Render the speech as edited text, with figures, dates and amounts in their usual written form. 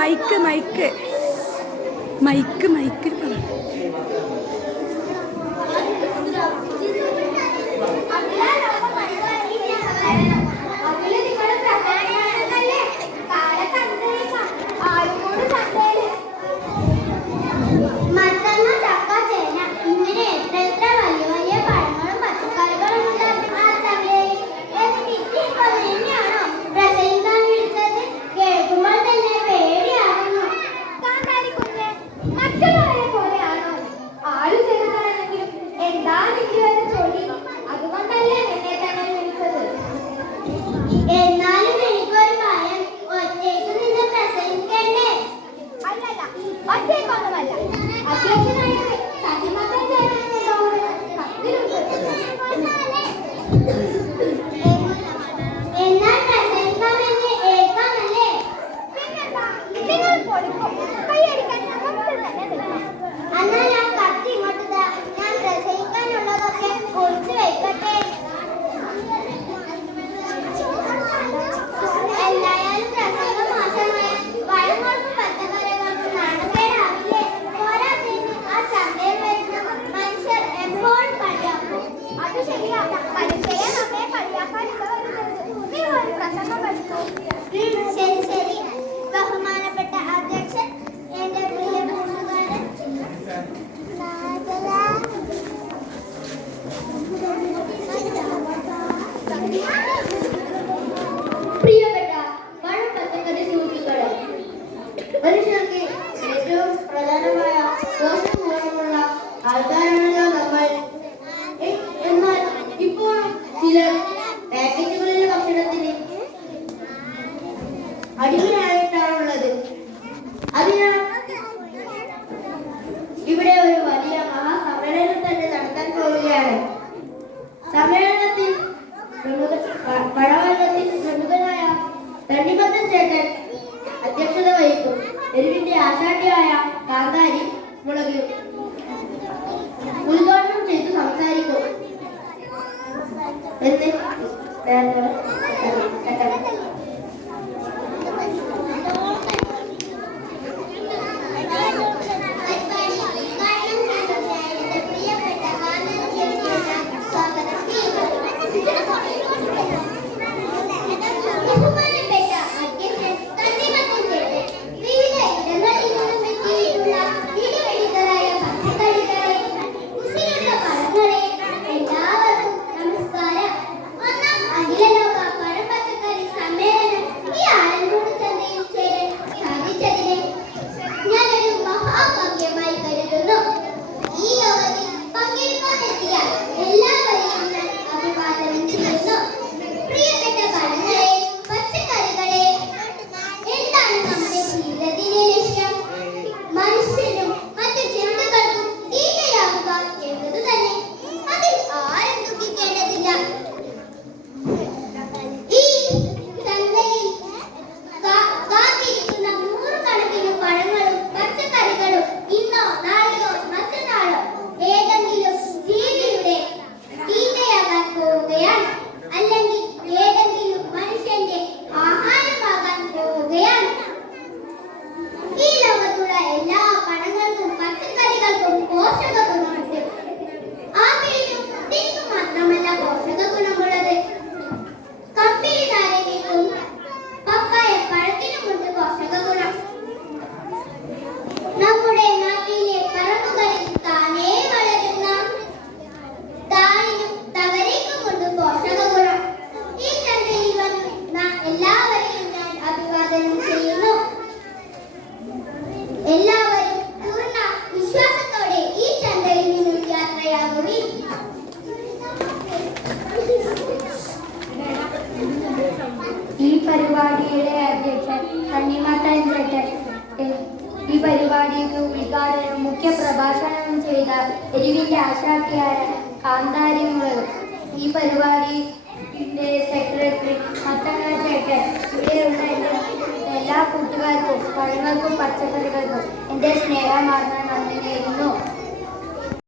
Mic mic mic mic ബഹുമാനപ്പെട്ട അധ്യക്ഷൻ, എന്റെ പ്രിയ കൂട്ടുകാരൻ, പ്രിയപ്പെട്ട പഴം പച്ചക്കറി സുഹൃത്തുക്കളെ, മനുഷ്യർക്ക് ഏറ്റവും പ്രധാനമായ പോഷകഗുണമുള്ള ആൾക്കാരാണല്ലോ നമ്മൾ. എന്നാൽ ഇപ്പോഴും ചിലർ പാക്കറ്റുകളിലെ ഭക്ഷണത്തിന് അടിമയായിട്ടാണുള്ളത്. അതിനാൽ ഇവിടെ ഒരു വലിയ മഹാസമ്മേളനം തന്നെ നടത്താൻ പോവുകയാണ്. സമ്മേളനത്തിൽ പഴവള്ളത്തിൽ പ്രമുഖനായ തണ്ണിമത്തൻ ചേട്ടൻ അധ്യക്ഷത വഹിക്കും. എരിവിന്റെ ആശാട്ടിയായ കാന്താരി മുളക് ഉദ്ഘാടനം ചെയ്തു സംസാരിക്കും എന്ന് പരിപാടിയുടെ അധ്യക്ഷൻ തണ്ണിമത്തൻ ചേട്ടൻ ഈ പരിപാടിക്ക് ഉദ്ഘാടനവും മുഖ്യ പ്രഭാഷണവും ചെയ്ത എരിവിന്റെ ആശാട്ടിയായ കാന്താരി മുളക്, ഈ പരിപാടിയുടെ സെക്രട്ടറി മത്തങ്ങ ചേട്ടൻ, ഇവിടെയുള്ള എല്ലാ കൂട്ടുകാർക്കും പഴങ്ങൾക്കും പച്ചക്കറികൾക്കും എൻ്റെ സ്നേഹമാർന്ന നന്ദി നേരുന്നു.